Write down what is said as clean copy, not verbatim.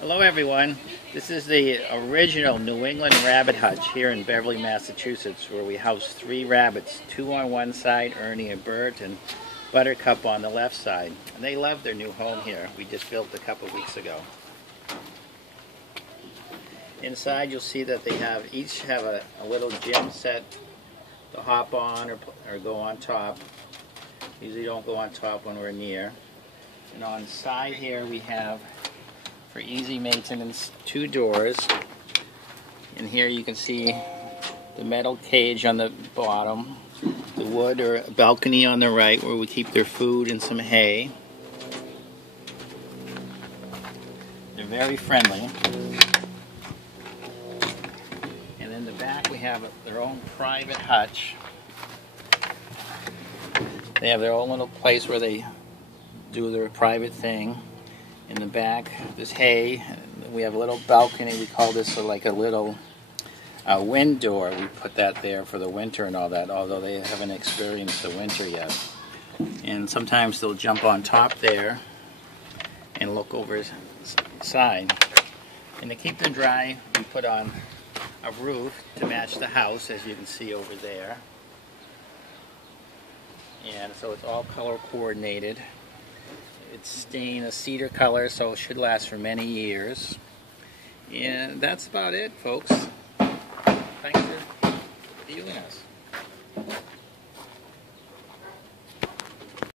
Hello everyone, this is the original New England Rabbit Hutch here in Beverly, Massachusetts, where we house 3 rabbits, 2 on one side, Ernie and Bert, and Buttercup on the left side. And they love their new home here. We just built a couple weeks ago. Inside you'll see that they each have a little gym set to hop on or go on top. Usually don't go on top when we're near. And on the side here we have, for easy maintenance, 2 doors. And here you can see the metal cage on the bottom, the wood or balcony on the right where we keep their food and some hay. They're very friendly. And in the back we have their own private hutch. They have their own little place where they do their private thing. In the back, there's hay. We have a little balcony. We call this like a little wind door. We put that there for the winter and all that, although they haven't experienced the winter yet. And sometimes they'll jump on top there and look over his side. And to keep them dry, we put on a roof to match the house, as you can see over there. And so it's all color coordinated. It's stained a cedar color, so it should last for many years. And that's about it, folks. Thanks for viewing us.